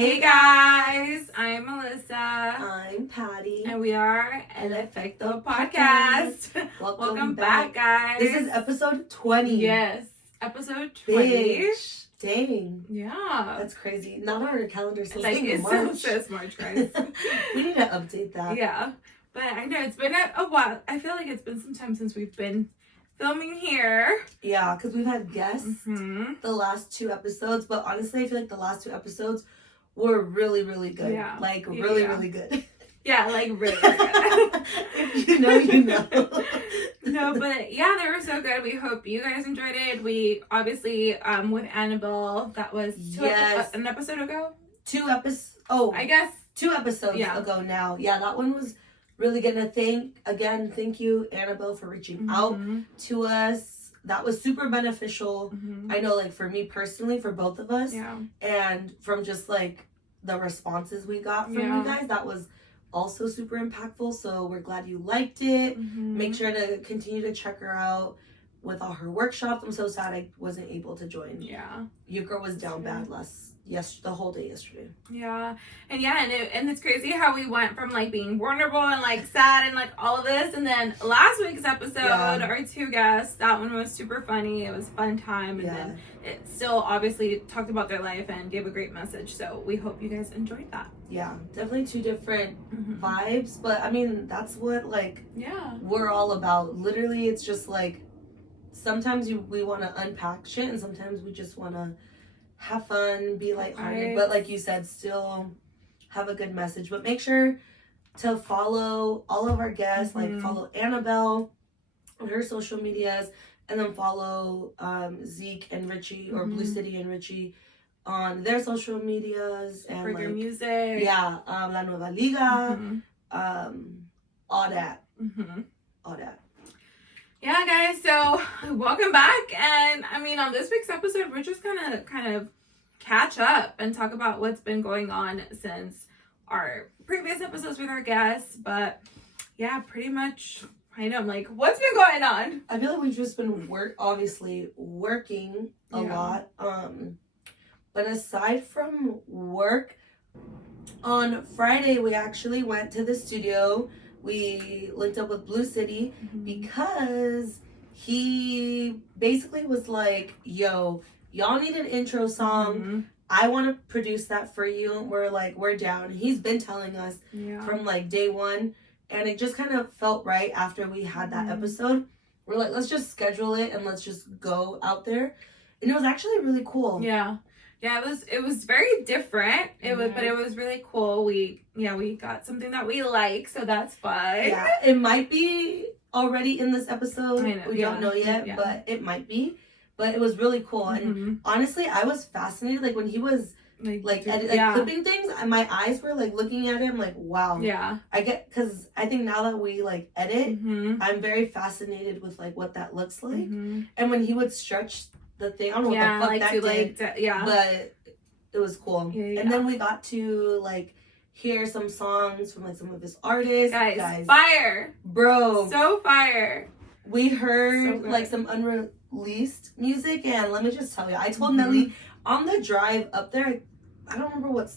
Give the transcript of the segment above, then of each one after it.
Hey guys, I'm Melissa. I'm Patty. And we are El Efecto Podcast. Welcome back, guys. This is episode 20. Yes, episode 20. Bitch. Dang. Yeah. That's crazy. Not our calendar still like, saying it March. still says March, guys. We need to update that. Yeah. But I know it's been a while. I feel like it's been some time since we've been filming here. Yeah, because we've had guests the last 2 episodes, but honestly I feel like the last 2 episodes were really, really good. Yeah. Like really, really good. Yeah, like really, really good. If you know, you know. No, but yeah, they were so good. We hope you guys enjoyed it. We obviously with Annabelle, that was an episode ago. 2 episodes. Oh, I guess 2 episodes ago now. Yeah, that one was really gonna thank you, Annabelle, for reaching out to us. That was super beneficial. I know, like, for me personally, for both of us. Yeah. And from just, like, the responses we got from you guys, that was also super impactful. So we're glad you liked it. Make sure to continue to check her out with all her workshops. I'm so sad I wasn't able to join. Yeah. Your girl was down bad the whole day yesterday. Yeah. And it's crazy how we went from, like, being vulnerable and, like, sad and, like, all of this, and then last week's episode, our 2 guests, that one was super funny. It was a fun time, and then it still obviously talked about their life and gave a great message, so we hope you guys enjoyed that. Yeah, definitely 2 different vibes, but I mean, that's what, like, we're all about. Literally, it's just like sometimes we want to unpack shit, and sometimes we just want to have fun, be lighthearted, but like you said, still have a good message. But make sure to follow all of our guests, like follow Annabelle on her social medias, and then follow Zeke and Richie, or Blue City and Richie, on their social medias, and for like, their music. Yeah, La Nueva Liga, all that. All that. Yeah, guys, so welcome back. And I mean, on this week's episode, we're just gonna kind of catch up and talk about what's been going on since our previous episodes with our guests. But yeah, pretty much, I know, I'm like, what's been going on? I feel like we've just been working a lot. But aside from work, on Friday we actually went to the studio. We linked up with Blue City because he basically was like, yo, y'all need an intro song. I want to produce that for you. We're down. He's been telling us from like day one, and it just kind of felt right after we had that episode. We're like, let's just schedule it and let's just go out there. And it was actually really cool. Yeah, it was very different. But it was really cool. We got something that we like, so that's fun. Yeah, it might be already in this episode. I know, we don't know yet, but it might be. But it was really cool, and honestly, I was fascinated. Like when he was clipping things, and my eyes were like looking at him, like, wow. Yeah, because I think now that we like edit, I'm very fascinated with like what that looks like. And when he would stretch the thing, I don't know what the fuck that did, but it was cool. And then we got to like hear some songs from like some of his artists. Guys, fire, bro, so fire. We heard like some unreleased music, and let me just tell you, I told Nelly on the drive up there, I don't remember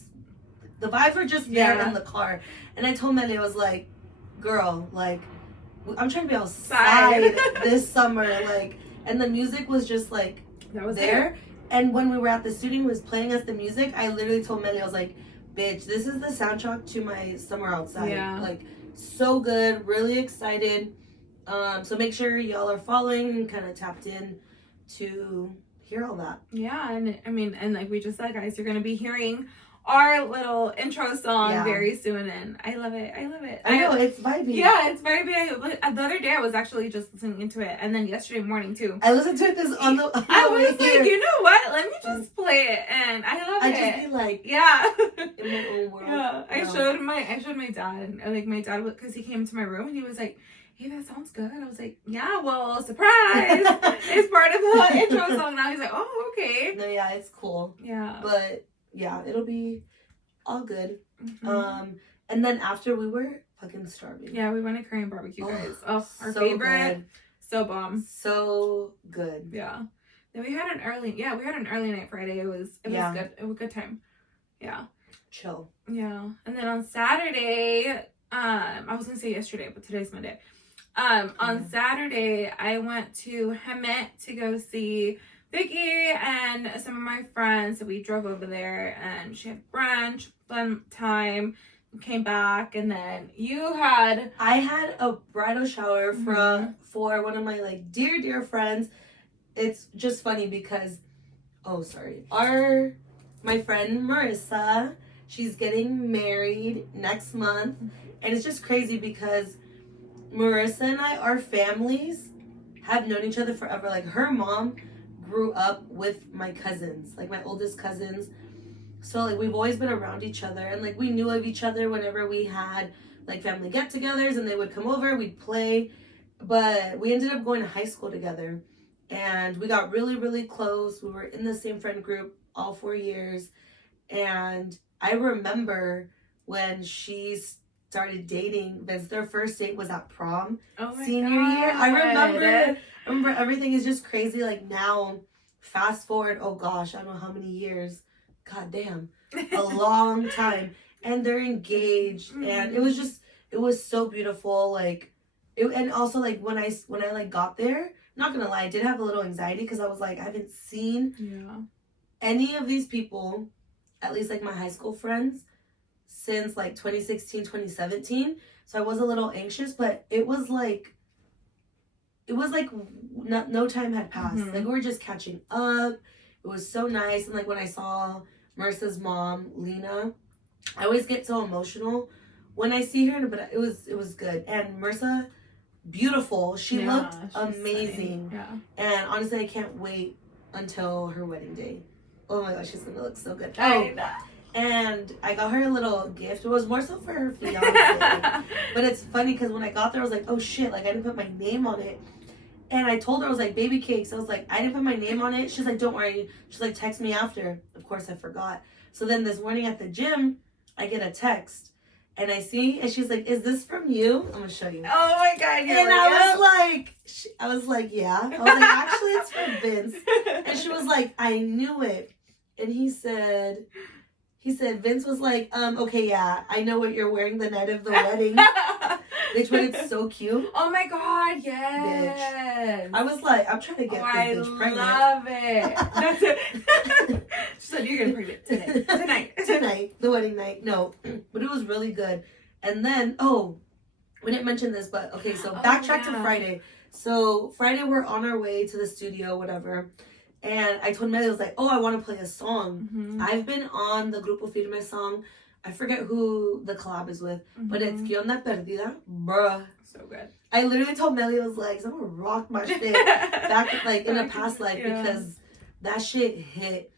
the vibes were just there in the car, and I told Nelly, I was like, girl, like, I'm trying to be outside this summer, like, and the music was just like there. And when we were at the studio, he was playing us the music, I literally told Melly, I was like, bitch, this is the soundtrack to my summer outside. Like, so good, really excited. So make sure y'all are following and kind of tapped in to hear all that. Yeah, and I mean, and like we just said, guys, you're gonna be hearing our little intro song very soon, and I love it. I know, it's vibey. Yeah, it's vibey. The other day I was actually just listening into it, and then yesterday morning too. I listened to it I was like, you know what? Let me just play it, and I love it. I just be like, in my own world. Yeah, I showed my dad, and like my dad, because he came to my room and he was like, hey, that sounds good. I was like, yeah, well, surprise. It's part of the intro song now. He's like, oh, okay. No, yeah, it's cool. Yeah. But yeah, it'll be all good. And then after, we were fucking starving. Yeah, we went to Korean barbecue, guys. Oh, our favorite. Good. So bomb. So good. Yeah. Then we had an early night Friday. It was good. It was a good time. Yeah. chill. Yeah. And then on Saturday, I was gonna say yesterday, but today's Monday. On Saturday, I went to Firme to go see Vicky and some of my friends. So we drove over there and she had brunch, fun time, came back, and then I had a bridal shower for one of my like dear friends. It's just funny because my friend Marissa, she's getting married next month, and it's just crazy because Marissa and our families have known each other forever. Like, her mom grew up with my cousins, like my oldest cousins. So, like, we've always been around each other, and, like, we knew of each other whenever we had, like, family get-togethers, and they would come over, we'd play. But we ended up going to high school together, and we got really, really close. We were in the same friend group all 4 years, and I remember when she started dating Vince. Their first date was at prom, senior year. I remember everything is just crazy. Like, now, fast forward, oh gosh, I don't know how many years. God damn, a long time. And they're engaged, and it was so beautiful. Like, and also, like, when I like got there, not gonna lie, I did have a little anxiety because I was like, I haven't seen any of these people, at least like my high school friends, since like 2016, 2017. So I was a little anxious, but it was like no time had passed. Like, we were just catching up. It was so nice. And like, when I saw Marissa's mom, Lena, I always get so emotional when I see her, but it was good. And Marissa, beautiful. She looked amazing. Yeah. And honestly, I can't wait until her wedding day. Oh my gosh, she's gonna look so good. And I got her a little gift. It was more so for her fiance. But it's funny because when I got there, I was like, oh shit, like, I didn't put my name on it. And I told her, I was like, baby cakes. I was like, I didn't put my name on it. She's like, don't worry. She's like, text me after. Of course, I forgot. So then this morning at the gym, I get a text. And I see, and she's like, is this from you? I'm going to show you. Oh my God. And I was like, yeah. I was like, actually, it's from Vince. And she was like, I knew it. And he said, Vince was like, okay, yeah, I know what you're wearing the night of the wedding. Bitch, but it's so cute. Oh my God, yes. Bitch. I was like, I'm trying to get this bitch pregnant. I love it. That's it. She said, you're getting pregnant tonight. The wedding night. No, but it was really good. And then, we didn't mention this, but okay, so backtrack to Friday. So Friday, we're on our way to the studio, whatever. And I told Melly, I was like, I want to play a song. I've been on the Grupo Firme song. I forget who the collab is with, but it's ¿Qué onda perdida? Bruh. So good. I literally told Melly, I was like, someone rocked my shit back, like, in a past life, because that shit hit.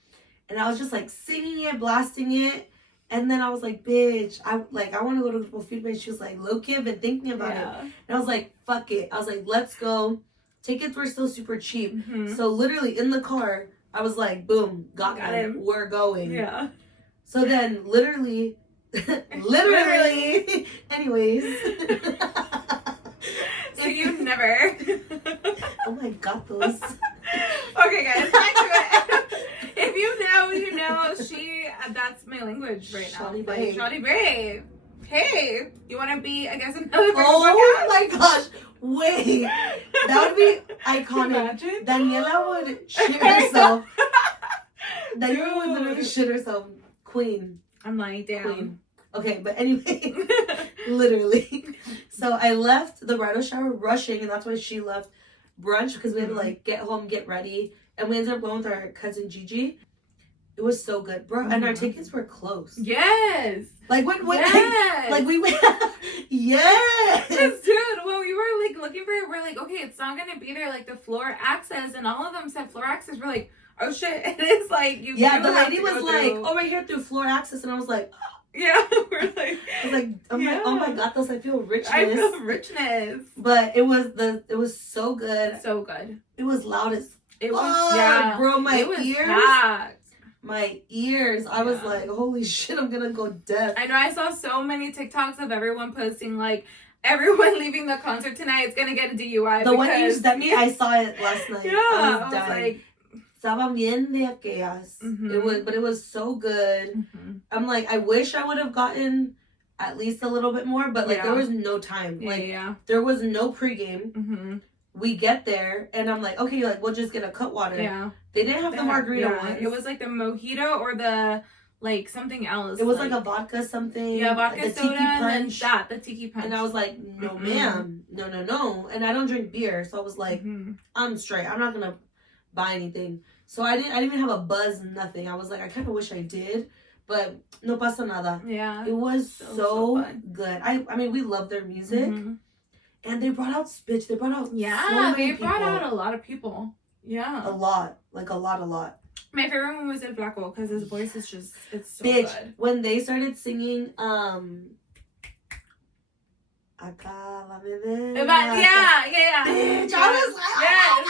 And I was just, like, singing it, blasting it. And then I was like, bitch, I want to go to Grupo Firme. And she was like, low-key, I've been thinking about it. And I was like, fuck it. I was like, let's go. Tickets were still super cheap. So literally in the car, I was like, boom, got him. We're going. Yeah. So then literally, anyways. So you never. Oh my God, those. Okay, guys, back to it. If you know, you know. That's my language right now. Shawty Brave. Hey, you want to be, I guess, another person? Oh my gosh. Wait, that would be iconic. Imagine? Daniela would shit herself. Daniela would literally shit herself. Queen. I'm lying down. Queen. Okay, but anyway, literally. So I left the bridal shower rushing, and that's why she left brunch, because we had to like get home, get ready, and we ended up going with our cousin Gigi. It was so good, bro. And our tickets were close. Yes. Like when yes. like we went. Yes. Dude, when we were like looking for it, we're like, okay, it's not gonna be there, like the floor access, and all of them said floor access. We're like, oh shit, it is like you. Yeah, the lady was like, oh, right here through floor access, and I was like, yeah, we're like, I was like, like, oh my God, those I feel richness. I feel richness. But it was so good. So good. It was loud as. It was bro, my ears. Packed. My ears. I was like, holy shit, I'm gonna go deaf. I know, I saw so many TikToks of everyone posting like, everyone leaving the concert tonight is gonna get a DUI. The one you sent me, I saw it last night. Yeah, I was like, estaban bien de aquellas. But it was so good. I'm like, I wish I would have gotten at least a little bit more, but like there was no time. There was no pregame. We get there and I'm like, okay, like we'll just get a Cutwater. Yeah. They didn't have the margarita ones. It was like the mojito or the like something else. It was like a vodka something. Yeah, vodka soda tiki punch. and the tiki punch. And I was like, no ma'am. No. And I don't drink beer. So I was like, I'm straight. I'm not gonna buy anything. So I didn't even have a buzz, nothing. I was like, I kinda wish I did. But no pasa nada. Yeah. It was so good. I mean we love their music. And they brought out Spitch. They brought out so many people. Brought out a lot of people. Yeah. A lot. Like a lot. My favorite one was El Flaco because his voice is just, it's so Bitch, good. when they started singing, Yeah. Bitch, I was like, yes.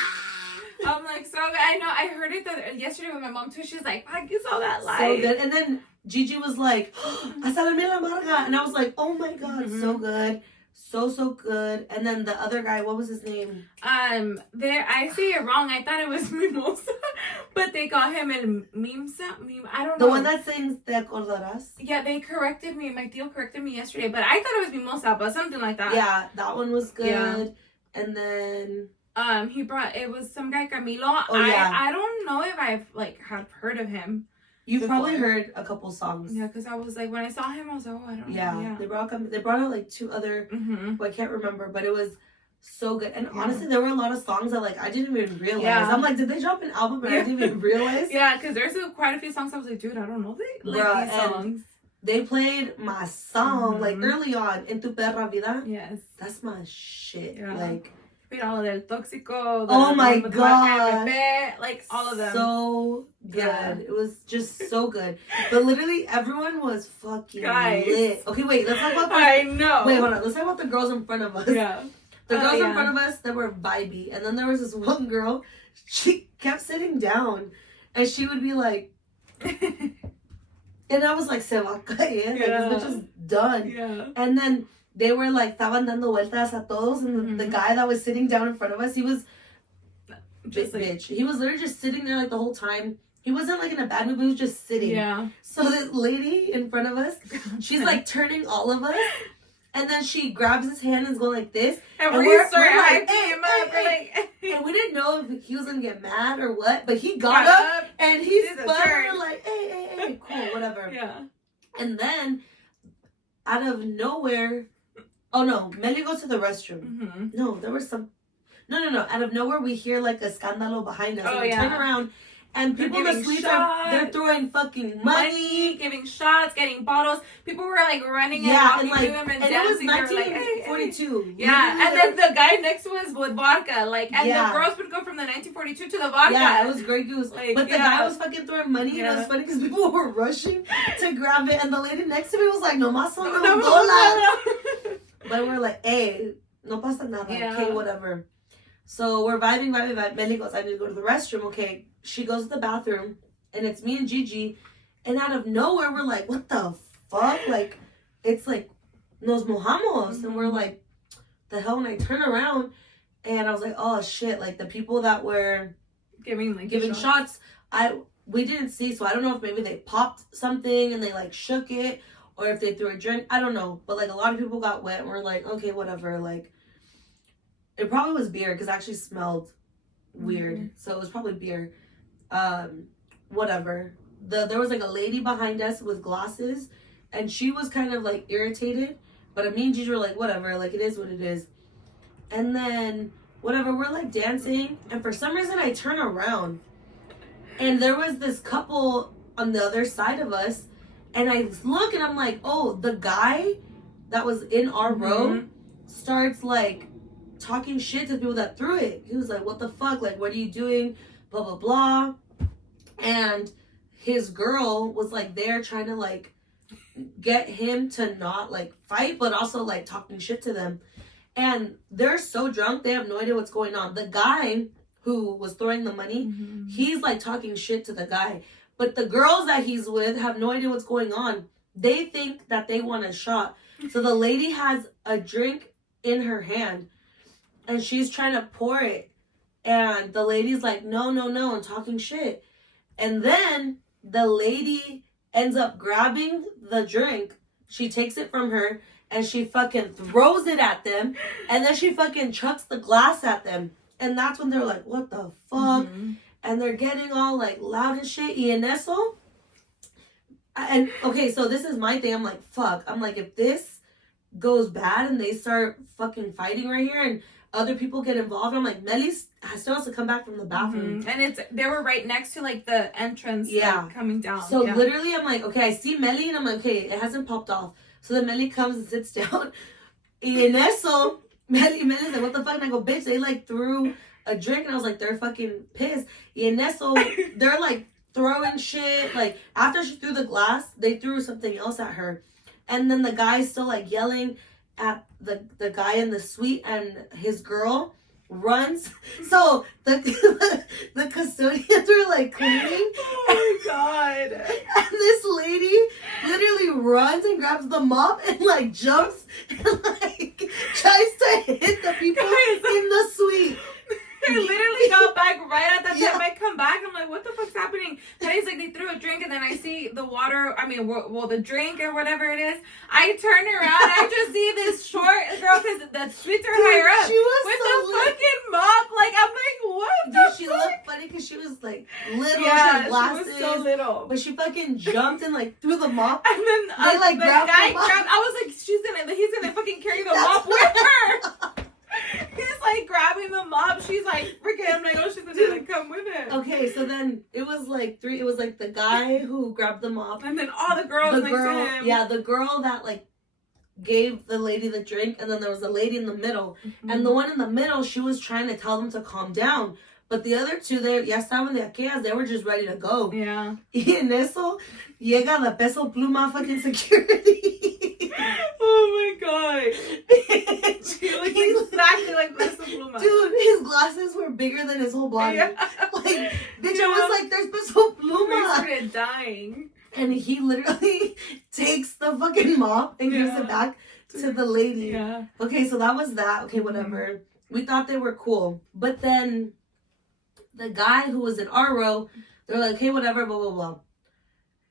I'm like, so good. I know, I heard it yesterday with my mom too. She's like, fuck, you saw that live. So good. And then Gigi was like, hasta la mera amarga. And I was like, oh my God, so good. So good. And then the other guy, what was his name? I say it wrong. I thought it was Mimosa, but they call him El Mimsa. I don't know. The one that sings Te Acordarás. Yeah, they corrected me. My tío corrected me yesterday, but I thought it was Mimosa, but something like that. Yeah, that one was good. Yeah. And then it was some guy Camilo. I don't know if I've like have heard of him. You've probably heard a couple songs. Yeah, because I was like, when I saw him, I was like, oh, I don't know. Yeah. They brought out like two other, I can't remember, but it was so good. And honestly, there were a lot of songs that like I didn't even realize. Yeah. I'm like, did they drop an album and I didn't even realize? Yeah, because there's quite a few songs I was like, dude, I don't know these songs. They played my song like early on, En Tu Perra Vida. Yes. That's my shit. Yeah. Like, all del Tóxico. Oh my God. Like all of them. So good. Yeah. It was just so good. But literally everyone was fucking lit. Okay, wait, let's talk about this. I know. Wait, hold on. Let's talk about the girls in front of us. Yeah. The girls in front of us that were vibey. And then there was this one girl, she kept sitting down and she would be like, and I was like, se va a caer. Like, this bitch is done. Yeah. And then they were like, estaban dando vueltas a todos. And the guy that was sitting down in front of us, he was just bitch. He was literally just sitting there like the whole time. He wasn't like in a bad mood, but he was just sitting. Yeah. So this lady in front of us, she's like turning all of us. And then she grabs his hand and is going like this. And we're like, hey. And we didn't know if he was going to get mad or what. But he got up and he spun. We're like, hey, cool, whatever. Yeah. And then out of nowhere, oh no, Melly goes to the restroom. No, there was some. No. Out of nowhere, we hear like a scandalo behind us. Oh, and we turn around, and people in the streets they're throwing fucking money, giving shots, getting bottles. People were like running and walking to them and dancing. It was 1942. Yeah, and then the guy next to us with vodka, like, and the girls would go from the 1942 to the vodka. Yeah, it was great goose. Like, but the guy was fucking throwing money, and it was funny because people were rushing to grab it, and the lady next to me was like, "No más son $1." But we're like, hey, no pasa nada. Yeah. Okay, whatever. So we're vibing. Melly goes, I need to go to the restroom. Okay. She goes to the bathroom, and it's me and Gigi. And out of nowhere, we're like, what the fuck? Like, it's like, nos mojamos. And we're like, the hell? And I turn around, and I was like, oh, shit. Like, the people that were giving shots, we didn't see. So I don't know if maybe they popped something, and they, like, shook it. Or if they threw a drink, I don't know. But, like, a lot of people got wet, and we're like, okay, whatever. Like, it probably was beer, because it actually smelled weird. So it was probably beer. Whatever. There was, like, a lady behind us with glasses, and she was kind of, like, irritated. But me and Gigi were like, whatever. Like, it is what it is. And then, whatever, we're, like, dancing. And for some reason, I turn around. And there was this couple on the other side of us. And I look and I'm like, oh, the guy that was in our row starts like talking shit to the people that threw it. He was like, what the fuck? Like, what are you doing? Blah, blah, blah. And his girl was like there trying to like get him to not like fight, but also like talking shit to them. And they're so drunk, they have no idea what's going on. The guy who was throwing the money, he's like talking shit to the guy. But the girls that he's with have no idea what's going on. They think that they want a shot. So the lady has a drink in her hand. And she's trying to pour it. And the lady's like, no, and talking shit. And then the lady ends up grabbing the drink. She takes it from her and she fucking throws it at them. And then she fucking chucks the glass at them. And that's when they're like, what the fuck? Mm-hmm. And they're getting all like loud and shit. Y en eso. And okay, so this is my thing. I'm like, fuck. I'm like, if this goes bad and they start fucking fighting right here and other people get involved, I'm like, Melly still has to come back from the bathroom. Mm-hmm. And they were right next to like the entrance, like, coming down. So literally, I'm like, okay, I see Melly and I'm like, okay, it hasn't popped off. So then Melly comes and sits down. Y en eso, Melly's like, what the fuck? And I go, bitch, they like threw a drink. And I was like, they're fucking pissed. Y en eso, they're like throwing shit. Like after she threw the glass, they threw something else at her. And then the guy's still like yelling at the guy in the suite, and his girl runs. So the custodians are like cleaning. Oh my god. And this lady literally runs and grabs the mop and like jumps and like tries to hit the people in the suite. I literally got back right at that time. I come back, I'm like, what the fuck's happening? And he's like, they threw a drink, and then I see the water, the drink or whatever it is. I turn around, I just see this short girl, because the suites are higher up, she was with so the fucking mop. Like, I'm like, what the she fuck? looked funny because she was like little, yeah, she had glasses, she was so little. but she fucking jumped and like threw the mop. And then they, like, the guy grabbed, I was like, he's gonna fucking carry the mop with her. He's like grabbing the mop. She's like freaking. I'm like, oh, she's gonna like come with it. Okay, so then it was like three. It was like the guy who grabbed the mop, and then all the girls next to him. Yeah, the girl that like gave the lady the drink, and then there was a lady in the middle, and the one in the middle, she was trying to tell them to calm down. But the other two, they were just ready to go. Yeah. Y en eso, llega the Peso Pluma fucking security. Oh my god. He looks exactly like Peso Pluma. Dude, his glasses were bigger than his whole body. Yeah. Like, bitch, I was like, there's Peso Pluma. I started dying. And he literally takes the fucking mop and gives it back to the lady. Yeah. Okay, so that was that. Okay, whatever. We thought they were cool. But then the guy who was in our row, they're like, hey, whatever, blah, blah, blah.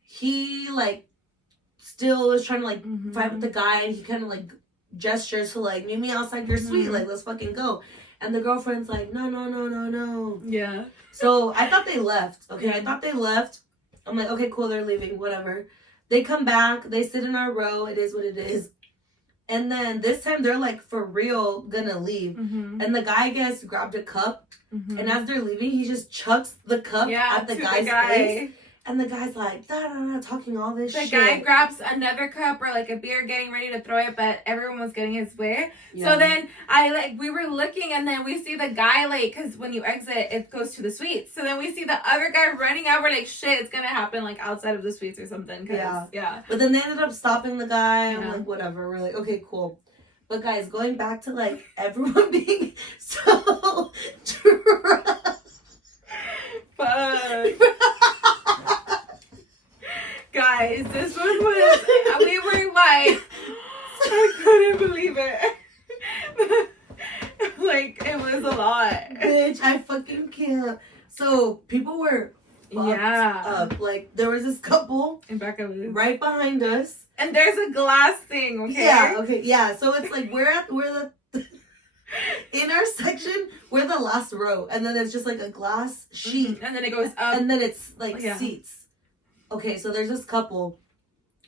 He, like, still was trying to, like, fight with the guy. And he kind of, like, gestures to, like, meet me outside your suite. Like, let's fucking go. And the girlfriend's like, no. Yeah. So I thought they left. Okay, I thought they left. I'm like, okay, cool, they're leaving, whatever. They come back. They sit in our row. It is what it is. And then this time they're, like, for real gonna leave. And the guy, I guess, grabbed a cup. And as they're leaving, he just chucks the cup at the guy's face. And the guy's like, talking all this shit. The guy grabs another cup or like a beer, getting ready to throw it, but everyone was getting his way. Yeah. So then we were looking, and then we see the guy, like, because when you exit, it goes to the suites. So then we see the other guy running out. We're like, shit, it's gonna happen like outside of the suites or something. Yeah. But then they ended up stopping the guy. I'm like, whatever. We're like, okay, cool. But guys, going back to like everyone being so drunk. Fuck. Guys, this one was, we were like, I couldn't believe it. Like, it was a lot. Bitch, I fucking can't. So, people were fucked up. Like, there was this couple right behind us. And there's a glass thing, okay? Yeah, okay, yeah. So, it's like, we're in our section, we're the last row. And then it's just like a glass sheet. And then it goes up. And then it's like seats. Okay, so there's this couple.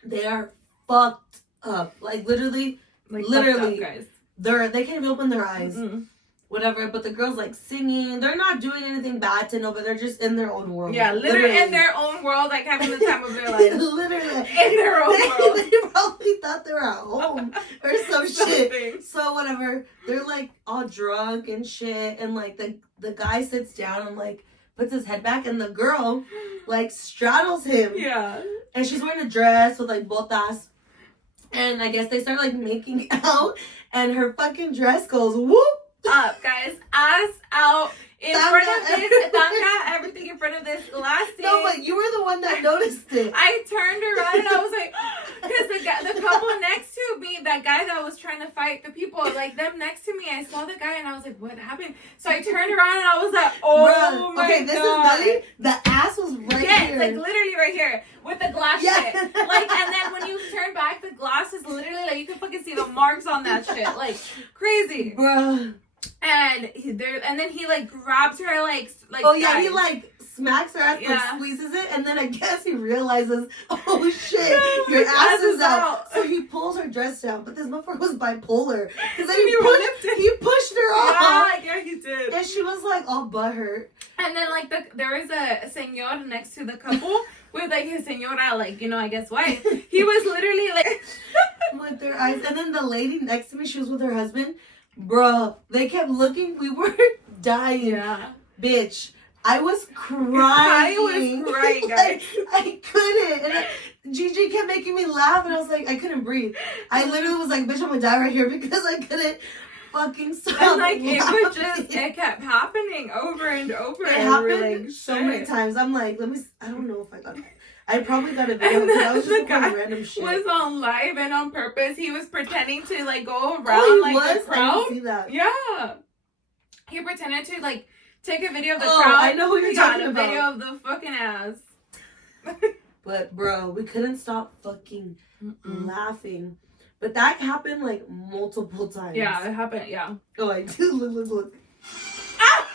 They are fucked up. Like literally, up, guys. They can't even open their eyes. Whatever, but the girl's like singing. They're not doing anything bad to nobody. They're just in their own world. Yeah, literally in their own world, like having the time of their life. Literally. In their own world. They probably thought they were at home or some shit. So whatever. They're like all drunk and shit. And like the guy sits down and like puts his head back, and the girl like straddles him. Yeah. And she's wearing a dress with like botas. And I guess they start like making out, and her fucking dress goes whoop up, guys, ass out. in front of this tanga, everything in front of this glass thing. No, but you were the one that noticed it. I turned around and I was like, because the couple next to me, that guy that was trying to fight the people, like them next to me, I saw the guy and I was like, what happened? So I turned around and I was like, oh Bruh, my okay, this God. is Nelly. The ass was right yes, here. like literally right here with the glass shit. Like, and then when you turn back, the glass is literally like, you can fucking see the marks on that shit. Like, crazy. Bruh. And then he like grabs her like oh yeah, guys. he like smacks her ass, like squeezes it, and then I guess he realizes, oh shit, your ass is out. So he pulls her dress down, but this motherfucker was bipolar because then he pushed her off. Yeah, he did. And she was like all butthurt. And then like there was a señor next to the couple with like his señora, like, you know, I guess wife. He was literally like with their eyes, and then the lady next to me, she was with her husband. Bruh, they kept looking. We were dying. Yeah. Bitch, I was crying. I was crying, guys. I couldn't. And Gigi kept making me laugh, and I was like, I couldn't breathe. I literally was like, bitch, I'm gonna die right here because I couldn't fucking stop. And like, it kept happening over and over. It happened so many times. I'm like, I don't know if I got it. I probably got a video because I was just doing random shit. Was on live and on purpose. He was pretending to like go around the crowd. I didn't see that. Yeah. He pretended to like take a video of the crowd. I know who you're talking about. A video of the fucking ass. But bro, we couldn't stop fucking laughing. But that happened like multiple times. Yeah, it happened. Yeah. Oh, I do. Look. Ah!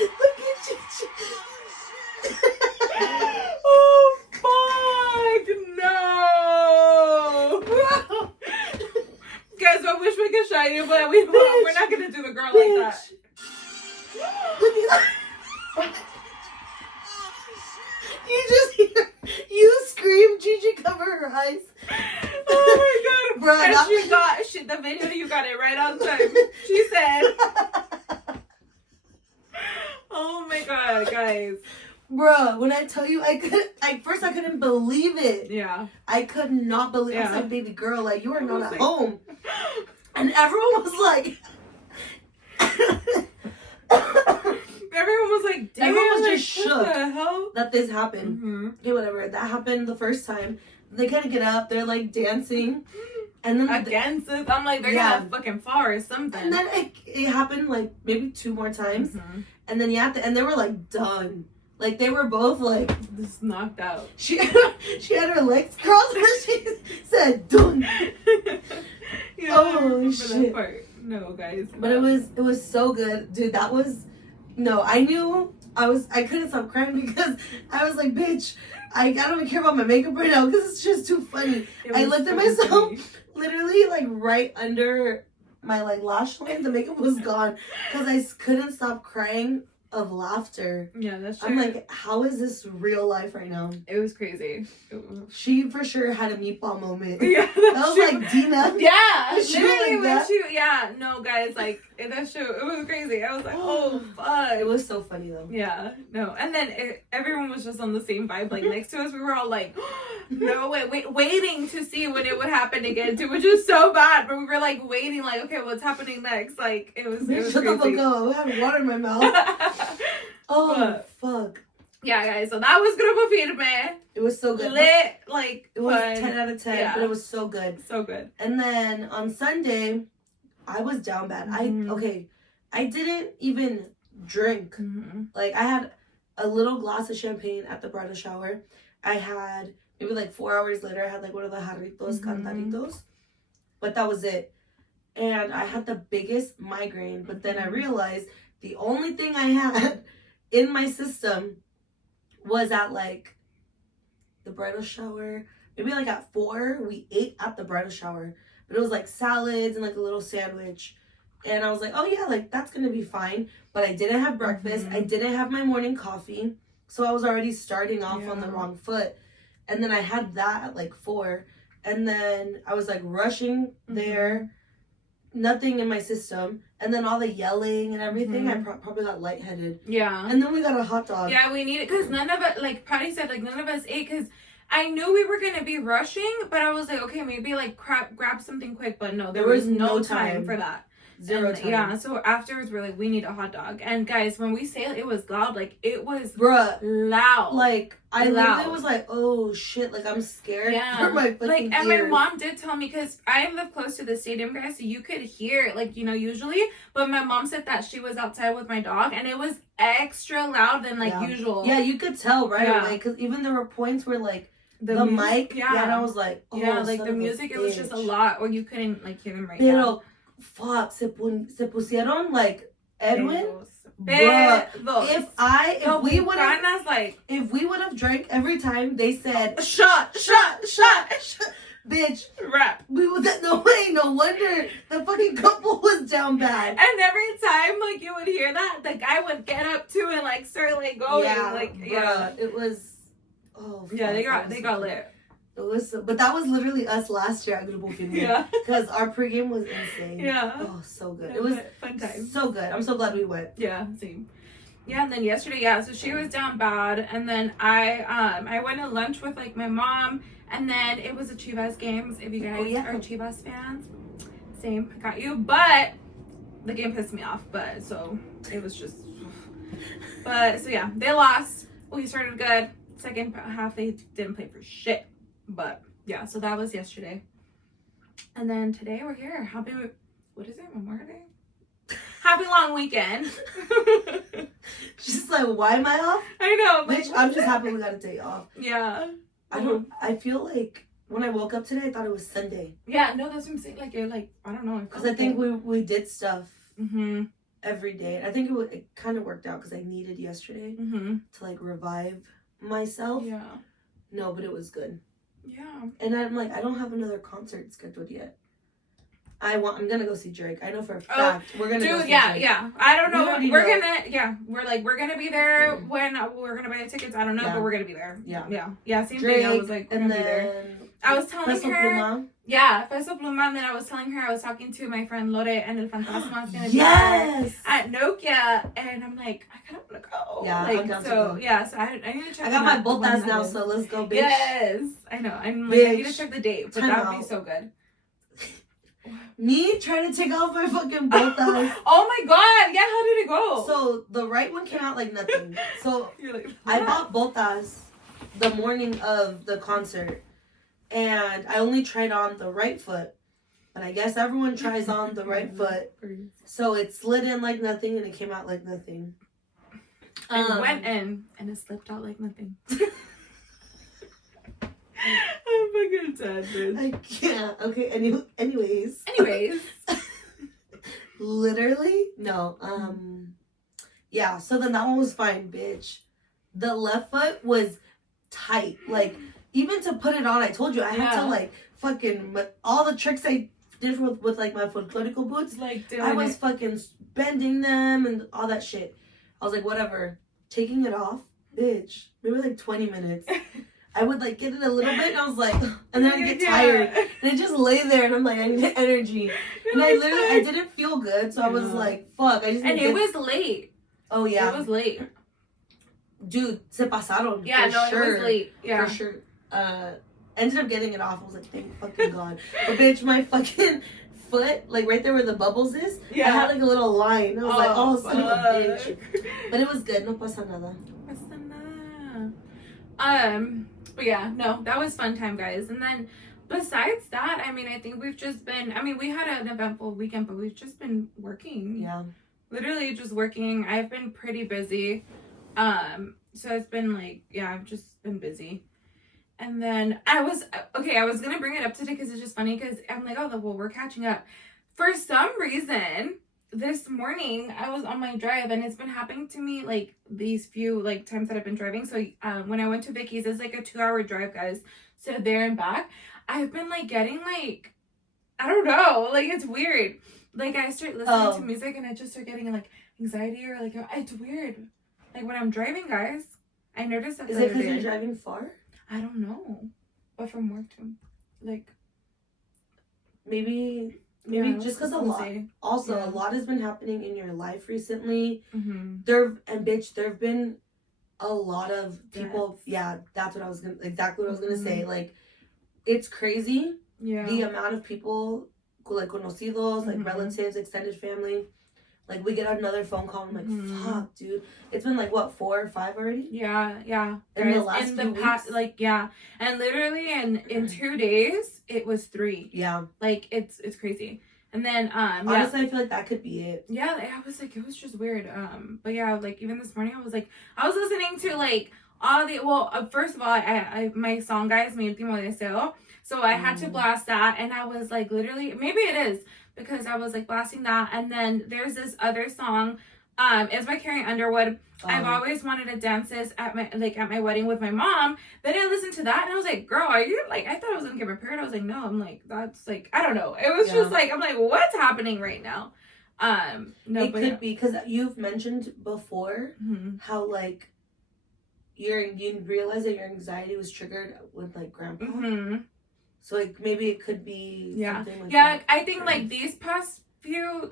Look at Gigi. Oh, fuck! No! Bro! Guys, I wish we could show you, but we're not gonna do the girl like that. Look at that. You just hear, you scream, Gigi cover her eyes. Oh my God. Bro, and the video, you got it right on time. She said. Oh my God, guys. Bro, when I tell you, I couldn't believe it. Yeah. I could not believe it. I was like, baby girl, like, you are not at home. And everyone was like... Everyone was like, damn. Everyone was just shook what the hell? that this happened. Mm-hmm. Okay, whatever. That happened the first time. They kind of get up. They're, like, dancing. And then... Against it. I'm like, they're gonna fucking fall or something. And then it happened, like, maybe 2 more times. Mm-hmm. And then, at the end, they were, like, done. Like, they were both, like... Just knocked out. She had her legs crossed and she said, done. Yeah, oh, shit. That part. No, guys. But it was so good. Dude, that was... No, I knew I couldn't stop crying because I was like, bitch, I don't even care about my makeup right now because it's just too funny. I looked at myself, literally, like, right under my, like, lash line. The makeup was gone because I couldn't stop crying of laughter. Yeah, that's true. I'm like, how is this real life right now? It was crazy. She for sure had a meatball moment. Yeah, that was true. Like Dina. Yeah, literally when she. Yeah, no, guys, like that show. It was crazy. I was like, oh fuck. It was so funny though. Yeah, no, and then everyone was just on the same vibe. Like next to us, we were all like, no, waiting to see when it would happen again too, which is so bad. But we were like waiting, like, okay, what's happening next? Like it was Shut the fuck up. I had water in my mouth. Oh, fuck. Yeah, guys, so that was Grupo Firme. It was so good. Lit, like, it was 10 out of 10, but it was so good. So good. And then on Sunday, I was down bad. Mm-hmm. I didn't even drink. Mm-hmm. Like, I had a little glass of champagne at the bridal shower. I had, maybe like 4 hours later, I had like one of the jarritos, cantaritos. But that was it. And I had the biggest migraine, but then I realized the only thing I had in my system was at like the bridal shower. Maybe like at 4, we ate at the bridal shower. But it was like salads and like a little sandwich. And I was like, oh yeah, like that's gonna be fine. But I didn't have breakfast. I didn't have my morning coffee. So I was already starting off on the wrong foot. And then I had that at like 4. And then I was like rushing there. Nothing in my system. And then all the yelling and everything, I probably got lightheaded. Yeah. And then we got a hot dog. Yeah, we needed, because none of us, like Patty said, like none of us ate, because I knew we were going to be rushing, but I was like, okay, maybe like grab something quick, but no, there was no time for that. Zero time. Yeah, so afterwards we're like, we need a hot dog. And guys, when we say it was loud, like it was loud. Like I literally was like, oh shit, like I'm scared for my fucking and ears. my mom did tell me, because I live close to the stadium, guys, so you could hear it, like, you know, usually. But my mom said that she was outside with my dog, and it was extra loud than like usual. Yeah, you could tell right away, because even there were points where like the mic, and I was like, oh, like the music, it was just a lot, or you couldn't like hear them right now. now. Fuck, se pusieron like Edwin. Bruh, if we would have drank every time they said shot, bitch, rap. We would no wonder the fucking couple was down bad. And every time like you would hear that, the guy would get up too and like start like going. It was they got lit. It was, but that was literally us last year at Grupo Firme. Because our pregame was insane. Oh, so good. It was fun time. So good. I'm so glad we went. Yeah, same. Yeah, and then yesterday, so she was down bad, and then I went to lunch with like my mom, and then it was a Chivas games. If you guys are Chivas fans, same, I got you. But the game pissed me off. But so it was just. But so yeah, they lost. We started good. Second half, they didn't play for shit. But yeah, so that was yesterday. And then today we're here. Happy, what is it? Memorial Day? Happy long weekend. She's like, why am I off? I know. Bitch, I'm just happy we got a day off. Yeah. I feel like when I woke up today, I thought it was Sunday. Yeah, no, that's what I'm saying. Like, you're like, I don't know. Because I think we did stuff every day. I think it kind of worked out because I needed yesterday to like revive myself. Yeah. No, but it was good. Yeah. And I'm like, I don't have another concert scheduled yet. I'm gonna go see Drake. I know for a fact we're gonna go see Drake. Yeah. I don't know. We're gonna be there when we're gonna buy the tickets. I don't know, but we're gonna be there. Yeah. Same Drake, thing. I was like, we're gonna be there. I was telling Peso her. Pluma. Yeah, Peso Pluma. And then I was telling her I was talking to my friend Lore, and El Fantasma is gonna be there at Nokia, and I'm like, I kind of want to go. Yeah, like, I'm down so to go. yeah. So I need to check. I got my botas now, so let's go, bitch. Yes, I know. I'm like, I need to check the date, but that would be so good. Me trying to take off my fucking botas. Oh my god! Yeah, how did it go? So the right one came out like nothing. So you're like, I bought botas the morning of the concert, and I only tried on the right foot. But I guess everyone tries on the right foot. So it slid in like nothing, and it came out like nothing. And went in, and it slipped out like nothing. I'm fucking sad, bitch. I can't. Okay, anyways. Literally? No. Yeah, so then that one was fine, bitch. The left foot was tight. Like, even to put it on, I told you, I had to, like, fucking, all the tricks I did with like, my folklorico boots, like, I was fucking bending them and all that shit. I was like, whatever. Taking it off, bitch. Maybe, like, 20 minutes. I would like get it a little bit and I was like, and then I get tired and I just lay there and I'm like, I need energy. And I didn't feel good, so I was like, fuck. It was late. Oh yeah, it was late. Dude, se pasaron. Yeah, for sure. It was late. Yeah, for sure. Ended up getting it off. I was like, thank fucking god. But bitch, my fucking foot, like right there where the bubbles is, I had like a little line. I was like, oh son of a bitch. But it was good. No pasa nada. But yeah, no, that was fun time, guys. And then besides that, I mean, I think we've just been, I mean, we had an eventful weekend, but we've just been working. Yeah. Literally just working. I've been pretty busy. So it's been like, yeah, I've just been busy. And then I was going to bring it up today because it's just funny because I'm like, oh, well, we're catching up. For some reason, this morning I was on my drive and it's been happening to me like these few like times that I've been driving. So when I went to Vicky's, it's like a 2-hour drive, guys. So there and back, I've been like getting like, I don't know, like it's weird. Like I start listening to music and I just start getting like anxiety or like it's weird. Like when I'm driving, guys, I noticed that. Is it because you're driving far? I don't know, but from work to like maybe just because a lot has been happening in your life recently. There have been a lot of people. Yeah, that's what I was gonna say. Like, it's crazy. Yeah, the amount of people like conocidos, like relatives, extended family. Like, we get another phone call. I'm like, fuck, dude. It's been like, what, 4 or 5 already? Yeah. In the last few weeks? Like, yeah. And literally in 2 days, it was 3. Yeah. Like, it's crazy. And then, honestly, I feel like that could be it. Yeah, I was like, it was just weird. But yeah, like, even this morning, I was listening to, like, all the, first of all, I my song, guys, Mi Último Deseo. So I had to blast that, and I was like, literally, maybe it is, because I was like blasting that, and then there's this other song, it's by Carrie Underwood. I've always wanted to dance this at my wedding with my mom. Then I listened to that and I was like, girl, are you like, I thought I was gonna get prepared. I was like, no, I'm like, that's like, I don't know. It was just like, I'm like, what's happening right now? No, it could be because you've mentioned before how like you realize that your anxiety was triggered with like grandpa. So like maybe it could be something like that. I think like these past few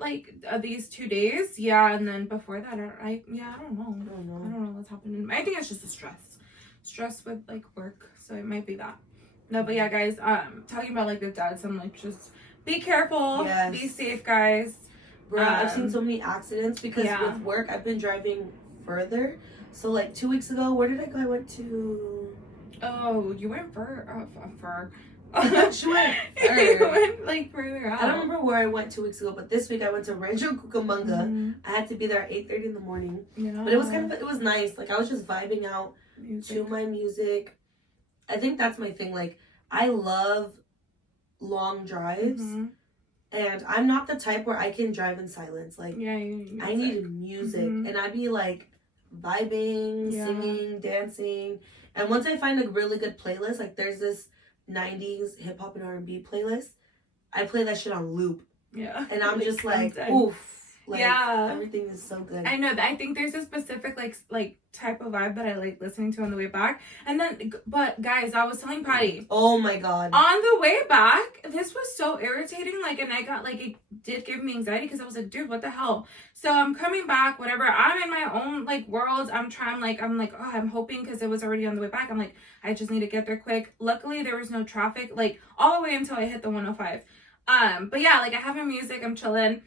these 2 days, and then before that, I don't know what's happening. I think it's just a stress with like work, so it might be that. No, but yeah, guys, talking about like the deaths, I'm like, just be careful, be safe, guys. Bro, I've seen so many accidents because with work I've been driving further. So like 2 weeks ago, where did I go? I went to you went for she went you went like further out. I don't remember where I went 2 weeks ago, but this week I went to Rancho Cucamonga. I had to be there at 8:30 in the morning. But it was it was nice. Like, I was just vibing out to my music. I think that's my thing. Like, I love long drives. And I'm not the type where I can drive in silence. Like, I need music. And I'd be like vibing, singing, dancing. And once I find a really good playlist, like there's this 90s hip hop and R&B playlist, I play that shit on loop. And I'm just like, oof. Like, everything is so good. I know that. I think there's a specific like type of vibe that I like listening to on the way back. And then, but guys, I was telling Patty, oh my god, on the way back, this was so irritating. Like, and I got like, it did give me anxiety because I was like, dude, what the hell? So I'm coming back, whatever. I'm in my own like world. I'm like, oh, I'm hoping, because it was already on the way back. I'm like, I just need to get there quick. Luckily, there was no traffic like all the way until I hit the 105. But yeah, like I have my music, I'm chilling.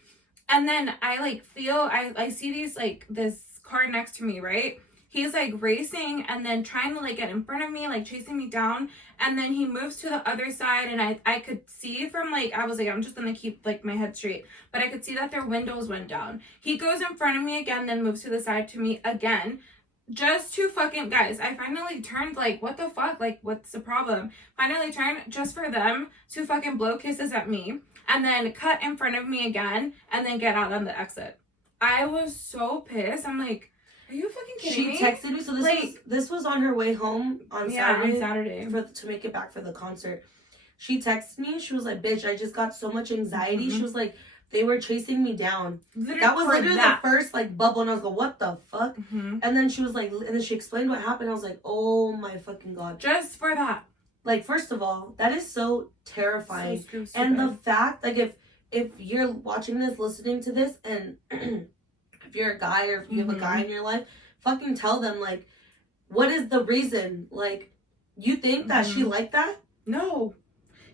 And then I like feel, I see these like this car next to me, right? He's like racing and then trying to like get in front of me, like chasing me down. And then he moves to the other side, and I could see from like, I was like, I'm just gonna keep like my head straight. But I could see that their windows went down. He goes in front of me again, then moves to the side to me again. Just to fucking, guys, I finally turned like, what the fuck? Like, what's the problem? Finally turned just for them to fucking blow kisses at me. And then cut in front of me again, and then get out on the exit. I was so pissed. I'm like, are you fucking kidding me? She texted me. So this was on her way home on Saturday. To make it back for the concert. She texted me. She was like, bitch, I just got so much anxiety. She was like, they were chasing me down. That was literally the first like bubble, and I was like, what the fuck? And then she was like, and then she explained what happened. I was like, oh my fucking god. Just for that. Like, first of all, that is so terrifying. So and the fact, like, if you're watching this, listening to this, and if you're a guy or if you have a guy in your life, fucking tell them, like, what is the reason? Like, you think that she liked that? No.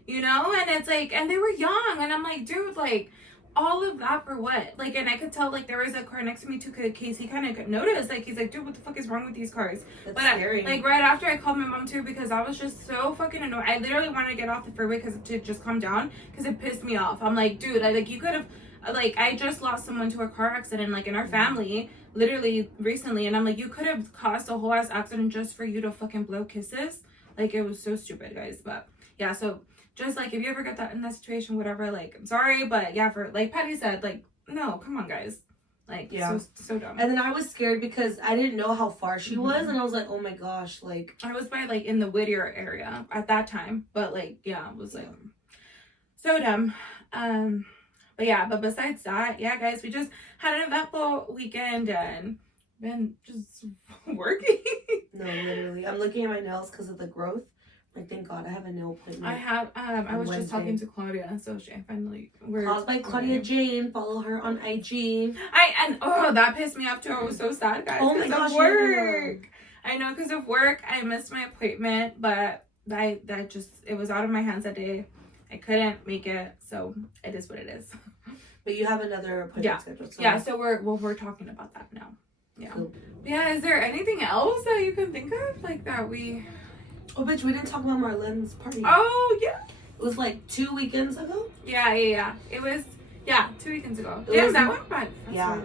You know? And it's like, and they were young, and I'm like, dude, like, all of that for what? Like, and I could tell, like, there was a car next to me too, because he kind of noticed, like, he's like, dude, what the fuck is wrong with these cars? That's scary. Like, right after, I called my mom too, because I was just so fucking annoyed. I literally wanted to get off the freeway to just calm down, because it pissed me off. I'm like, dude, you could have, like, I just lost someone to a car accident, like, in our family, literally recently, and I'm like, you could have caused a whole ass accident just for you to fucking blow kisses. Like, it was so stupid, guys. But yeah, so just like, if you ever get that in that situation, whatever, like, I'm sorry, but yeah, for like Patty said, like, no, come on, guys. Like, so dumb. And then I was scared because I didn't know how far she was, and I was like, oh my gosh, like, I was by like in the Whittier area at that time, but like, yeah, it was like so dumb. But yeah, but besides that, yeah, guys, we just had an eventful weekend and been just working. No, literally, I'm looking at my nails because of the growth. Like, thank God I have a nail appointment. I have, I was just talking to Claudia, so I finally, caused by Claudia Jane, follow her on IG. That pissed me off too. I was so sad, guys. Oh my gosh, work. I know, because of work, I missed my appointment, but it was out of my hands that day. I couldn't make it, so it is what it is. But you have another appointment scheduled. So. Yeah, so we're talking about that now. Yeah. Cool. Yeah, is there anything else that you can think of? Like that we... Oh, bitch, we didn't talk about Marlene's party. Oh, yeah. It was like 2 weekends ago? Yeah. It was, 2 weekends ago. Damn, that went by. Yeah,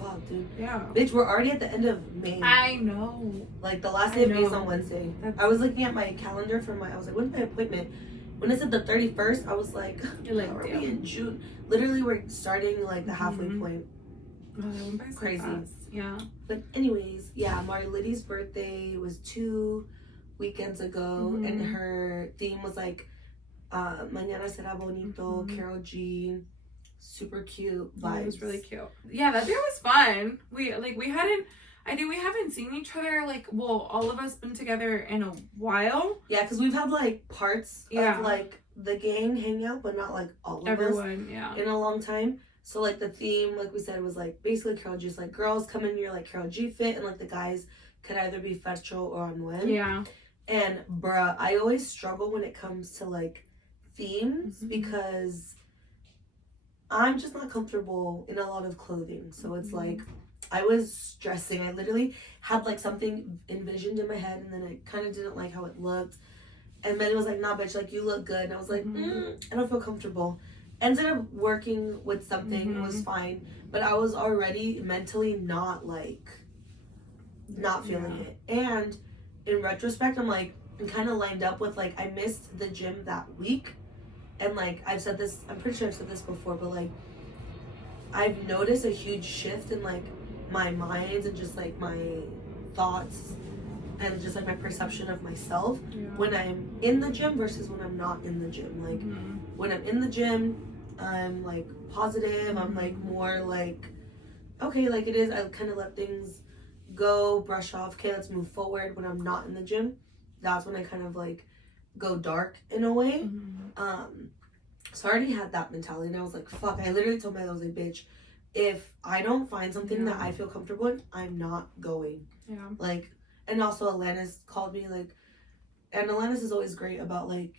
fuck, dude. Yeah. Bitch, we're already at the end of May. I know. Like, the last day of May is on Wednesday. I was looking at my calendar for I was like, when's my appointment? When it said the 31st, I was like, how are we in June? Literally, we're starting, like, the halfway point. Oh, that went by so crazy. Fast. Yeah. But anyways, yeah, Marlitty's birthday was 2 weekends ago, and her theme was, like, Mañana será bonito, Karol G, super cute vibes. It was really cute. Yeah, that day was fun. I think we haven't seen each other, like, well, all of us been together in a while. Yeah, because we've had, like, parts of, like, the gang hang out, but not, like, all of Everyone, us in a long time. So, like, the theme, like we said, was, like, basically Karol G's, like, girls come in your, like, Karol G fit, and, like, the guys could either be Fetcho or Anuel. Yeah. And, bruh, I always struggle when it comes to, like, themes, because I'm just not comfortable in a lot of clothing. So, it's, like, I was stressing. I literally had, like, something envisioned in my head, and then I kind of didn't like how it looked. And Manny was like, nah, bitch, like, you look good. And I was like, I don't feel comfortable. Ended up working with something. It was fine. But I was already mentally not feeling it. And in retrospect, I'm kind of lined up with, like, I missed the gym that week. And, like, I've said this, I'm pretty sure I've said this before, but, like, I've noticed a huge shift in, like, my mind and just, like, my thoughts and just, like, my perception of myself when I'm in the gym versus when I'm not in the gym. Like, when I'm in the gym, I'm, like, positive. I'm, like, more, like, okay, like, it is. I kind of let things go, brush off. Okay, let's move forward. When I'm not in the gym, that's when I kind of, like, go dark in a way. So I already had that mentality, and I was like, fuck. I literally told myself, I was like, bitch, if I don't find something that I feel comfortable in, I'm not going. Yeah. Like, and also Alanis called me, like, and Alanis is always great about, like,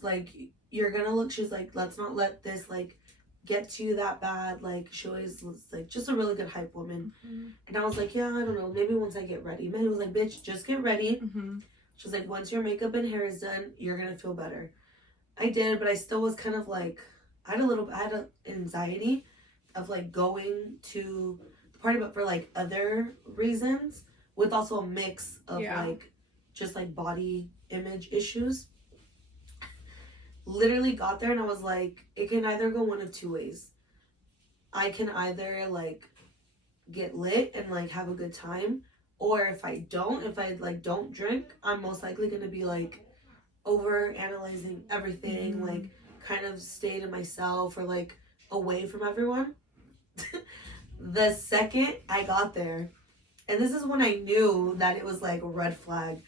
like, you're gonna look, she's like, let's not let this, like, get to you that bad. Like, she always was, like, just a really good hype woman. And I was like, yeah, I don't know, maybe once I get ready. Manny was like, bitch, just get ready. She's like, once your makeup and hair is done, you're gonna feel better. I did, but I still was kind of like, I had an anxiety of, like, going to the party, but for, like, other reasons, with also a mix of like, just, like, body image issues. Literally got there and I was like, it can either go one of two ways. I can either, like, get lit and, like, have a good time, or if I like, don't drink, I'm most likely gonna be, like, over analyzing everything, like, kind of stay to myself or, like, away from everyone. The second I got there, and this is when I knew that it was, like, a red flag.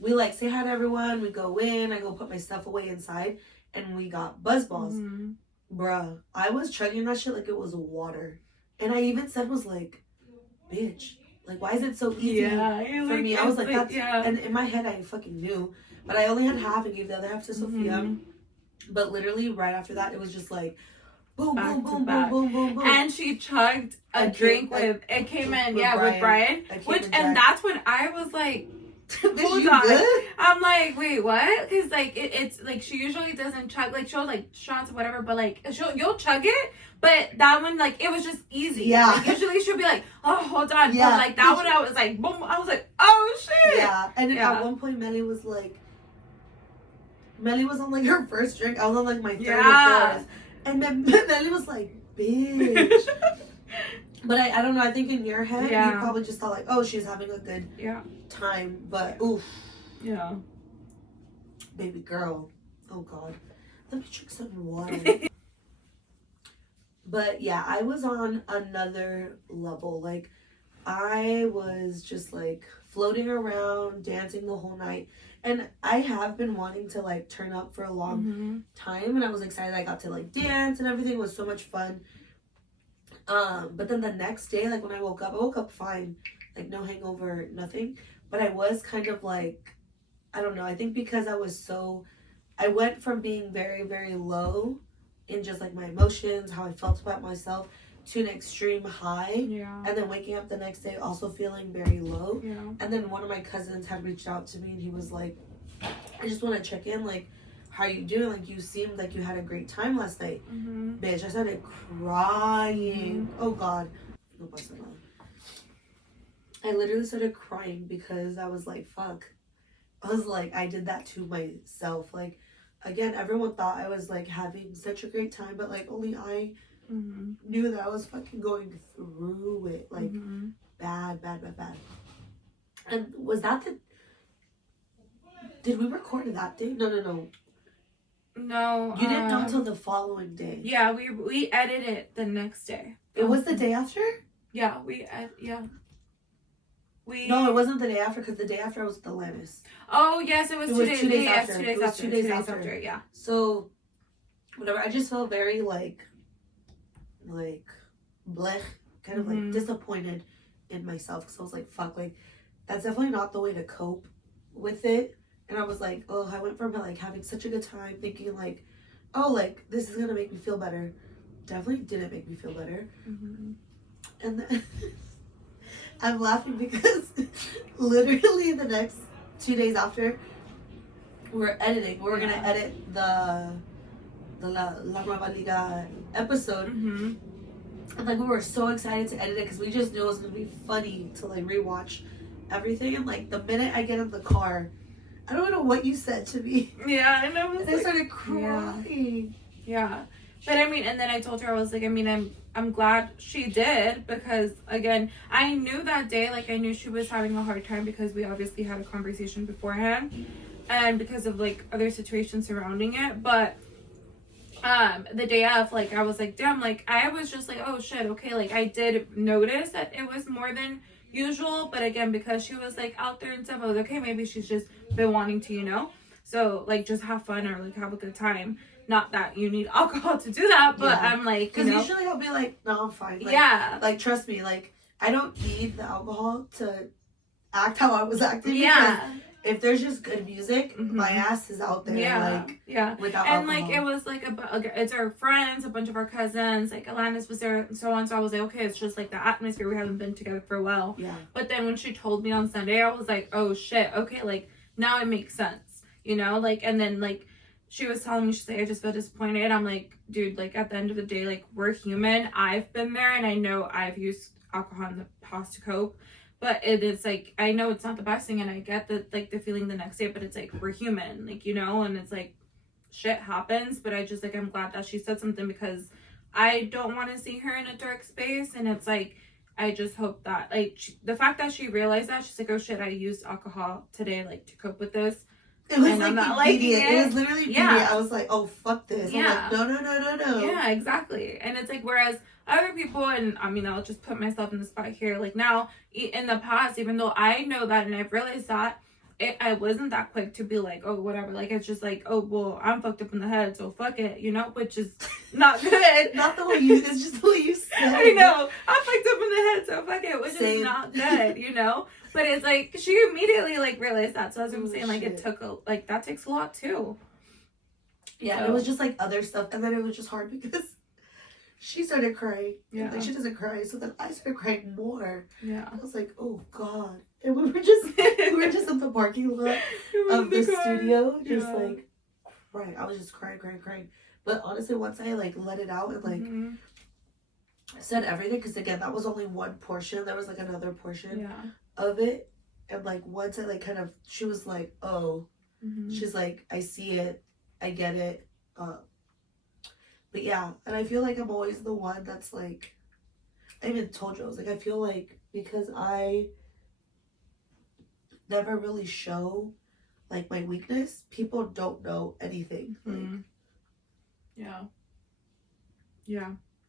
We, like, say hi to everyone, we go in, I go put my stuff away inside, and we got buzz balls. Bruh, I was chugging that shit like it was water. And I even said, was like, bitch, like, why is it so easy for me? I was like, that's, and in my head I fucking knew, but I only had half and gave the other half to Sophia. But literally right after that, it was just like, boom, boom, boom, boom, boom, boom, boom. And she chugged a drink with, it came in, with Brian. And that's when I was like, hold on. Good? I'm like, wait, what? Because, like, it's like, she usually doesn't chug, like, she'll, like, shots or whatever, but, like, you'll chug it, but that one, like, it was just easy. Yeah. Like, usually she'll be like, oh, hold on. Yeah. But, like, that one, I was like, boom. I was like, oh, shit. Yeah. And at one point, Melly was on, like, her first drink. I was on, like, my third or fourth. And Melly was like, bitch. But I don't know, I think in your head, you probably just thought, like, oh, she's having a good time. But, oof. Yeah. Baby girl. Oh, God. Let me drink some water. But, yeah, I was on another level. Like, I was just, like, floating around, dancing the whole night. And I have been wanting to, like, turn up for a long time. And I was excited I got to, like, dance and everything. It was so much fun. But then the next day, like, when I woke up fine. Like, no hangover, nothing. But I was kind of, like, I don't know. I think because I was so I went from being very, very low in just like my emotions, how I felt about myself, to an extreme high. Yeah. And then waking up the next day also feeling very low. Yeah. And then one of my cousins had reached out to me and he was like, I just want to check in, like, how you doing? Like, you seemed like you had a great time last night. Mm-hmm. Bitch, I started crying. Mm-hmm. Oh, God. No pasa nada. I literally started crying because I was like, fuck. I was like, I did that to myself. Like, again, everyone thought I was, like, having such a great time, but, like, only I Mm-hmm. knew that I was fucking going through it. Like, mm-hmm. bad. And was that the... Did we record that day? No. No. You didn't know until the following day. Yeah, we edited it the next day. It was the day after? Yeah, we. No, it wasn't the day after, because the day after I was with Alanis. Oh, yes, it was 2 days. 2 days yes, after. 2 days It was after. 2 days after. Yeah. So, whatever. I just felt very, like blech, kind of, like, disappointed in myself. Because I was like, fuck, like, that's definitely not the way to cope with it. And I was like, oh, I went from, like, having such a good time, thinking, like, oh, like, this is going to make me feel better. Definitely didn't make me feel better. Mm-hmm. And then I'm laughing because literally the next 2 days after, we're editing. We're going to edit the La Nueva Liga episode. Mm-hmm. And, like, we were so excited to edit it because we just knew it was going to be funny to, like, rewatch everything. And, like, the minute I get in the car, I don't know what you said to me. Yeah, and I started crying. Yeah. But I mean, and then I told her, I was like, I mean, I'm glad she did, because again, I knew that day, like, I knew she was having a hard time because we obviously had a conversation beforehand and because of, like, other situations surrounding it. But the day of, like, I was like, damn, like, I was just like, oh shit, okay, like, I did notice that it was more than usual, but again, because she was, like, out there and stuff, I was like, okay, maybe she's just been wanting to, you know, so, like, just have fun or, like, have a good time. Not that you need alcohol to do that, but I'm like, because usually I'll be like, no, I'm fine. Like, yeah, like, trust me, like, I don't need the alcohol to act how I was acting. Yeah, if there's just good music, my ass is out there. Without and alcohol. Like, it was like it's our friends, a bunch of our cousins, like Alanis was there and so on. So I was like, okay, it's just like the atmosphere. We haven't been together for a while. Yeah. But then when she told me on Sunday, I was like, oh shit, okay, like, now it makes sense, you know, like, and then, like, she was telling me, she's like, I just feel disappointed. And I'm like, dude, like, at the end of the day, like, we're human. I've been there, and I know I've used alcohol in the past to cope. But it is, like, I know it's not the best thing, and I get the, like, the feeling the next day, but it's, like, we're human, like, you know? And it's, like, shit happens. But I just, like, I'm glad that she said something, because I don't want to see her in a dark space. And it's, like, I just hope that, like, the fact that she realized that, she's like, oh, shit, I used alcohol today, like, to cope with this. It was, and like, I'm not liking it. It was literally immediate. I was like, oh, fuck this. Yeah. I'm like, no. Yeah, exactly. And it's like, whereas other people, and I mean, I'll just put myself in the spot here, like, now, in the past, even though I know that and I've realized that, I wasn't that quick to be like, oh, whatever. Like, it's just like, oh, well, I'm fucked up in the head, so fuck it, you know? Which is not good. Not the way you, it's just the way you said it. I know. I'm fucked up in the head, so fuck it, which is not good, you know? But it's like, she immediately, like, realized that. So as I'm saying, like, it took, like, that takes a lot, too. Yeah, so. It was just, like, other stuff. And then it was just hard because she started crying. Yeah. And, like, she doesn't cry. So then I started crying more. Yeah. I was like, oh, God. And we were just in the parking lot of the studio. Just, like, crying. I was just crying. But honestly, once I, like, let it out and, like, said everything. Because, again, that was only one portion. There was, like, another portion. Yeah. Of it, and like once I like kind of, she was like, oh, she's like, I see it, I get it, but yeah, and I feel like I'm always the one that's like, I even told you, I was like, I feel like because I never really show like my weakness, people don't know anything. Yeah.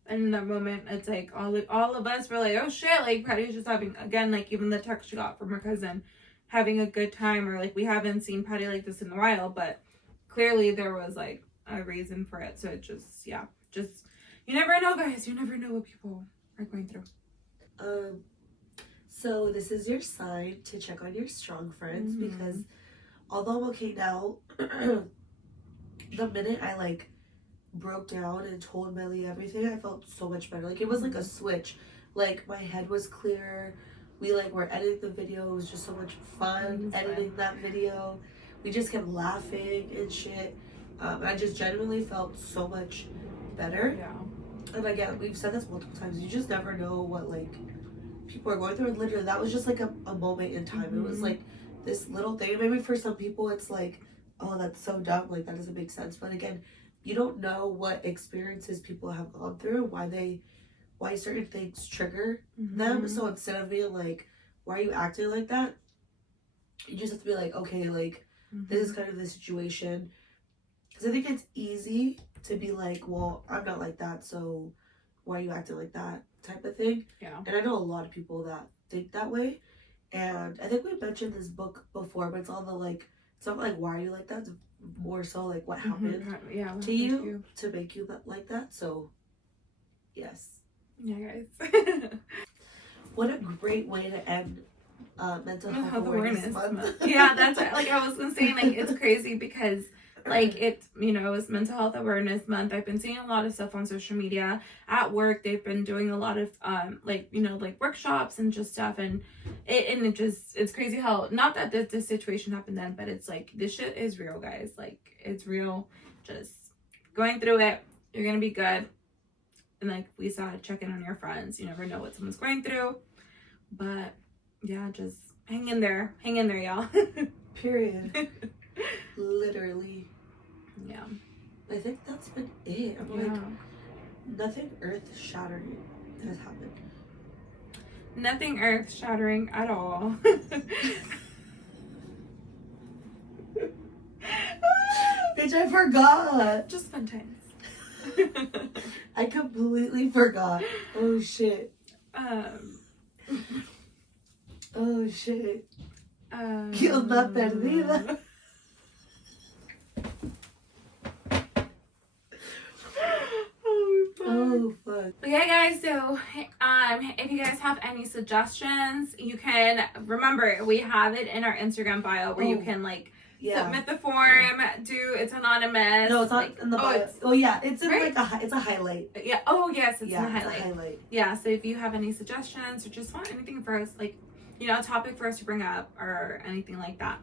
And in that moment, it's like all of us were like, oh shit, like Patty's just having, again, like even the text she got from her cousin, having a good time, or like we haven't seen Patty like this in a while, but clearly there was like a reason for it. So it just, you never know, guys. You never know what people are going through. So this is your sign to check on your strong friends, because although I'm okay now, the minute I like broke down and told Melly everything, I felt so much better. Like it was like a switch. Like my head was clear. We like were editing the video. It was just so much fun editing that video. We just kept laughing and shit. I just genuinely felt so much better. Yeah. And again, we've said this multiple times. You just never know what like people are going through. And literally, that was just like a moment in time. It was like this little thing. Maybe for some people, it's like, oh, that's so dumb. Like that doesn't make sense. But again, you don't know what experiences people have gone through, why certain things trigger them. So instead of being like, why are you acting like that? You just have to be like, okay, like this is kind of the situation. Because I think it's easy to be like, well, I'm not like that, so why are you acting like that type of thing. Yeah. And I know a lot of people that think that way. And I think we mentioned this book before, but it's all the like, it's not like why are you like that, it's more so like what happened to you to make you like that. So yes. Yeah, guys. What a great way to end mental health awareness month. Yeah, that's like I was gonna say, like it's crazy because like it's, you know, it's mental health awareness month. I've been seeing a lot of stuff on social media. At work they've been doing a lot of like, you know, like workshops and just stuff, and it just, it's crazy how, not that this situation happened then, but it's like this shit is real, guys. Like it's real. Just going through it, you're gonna be good. And like we said, check in on your friends. You never know what someone's going through. But yeah, just hang in there, y'all. Period. Literally. Yeah. I think that's been it. I'm like, nothing earth shattering has happened. Nothing earth shattering at all. Bitch, I forgot. Just fun times. I completely forgot. Oh shit. Oh shit. Kill la perdida. Oh fuck. Okay, guys, so if you guys have any suggestions, you can, remember we have it in our Instagram bio where you can like submit the form, it's anonymous. No, it's not like, in the bio. It's in right? like it's a highlight. Yeah. Oh yes, it's in the highlight. It's a highlight. Yeah, so if you have any suggestions or just want anything for us, like, you know, a topic for us to bring up or anything like that,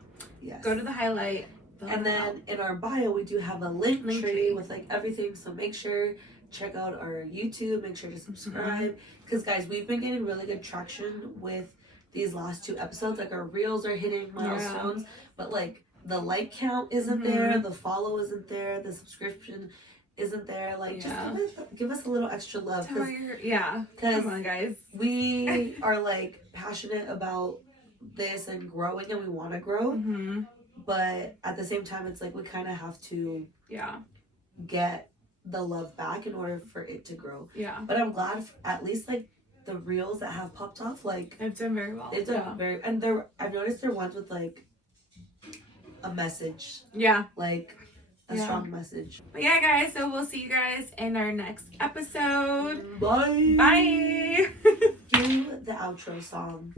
go to the highlight. And then in our bio we do have a link tree with like everything, so make sure check out our YouTube, make sure to subscribe, because guys, we've been getting really good traction with these last 2 episodes. Like our reels are hitting milestones, but like the like count isn't there, the follow isn't there, the subscription isn't there. Like just give us a little extra love, because come on, guys, we are like passionate about this and growing, and we want to grow, but at the same time it's like we kind of have to get the love back in order for it to grow. But I'm glad at least like the reels that have popped off, like they've done very well. They've done very, and I've noticed they're ones with like a message. Like a strong message. But yeah, guys, so we'll see you guys in our next episode. Bye. Bye. Do the outro song.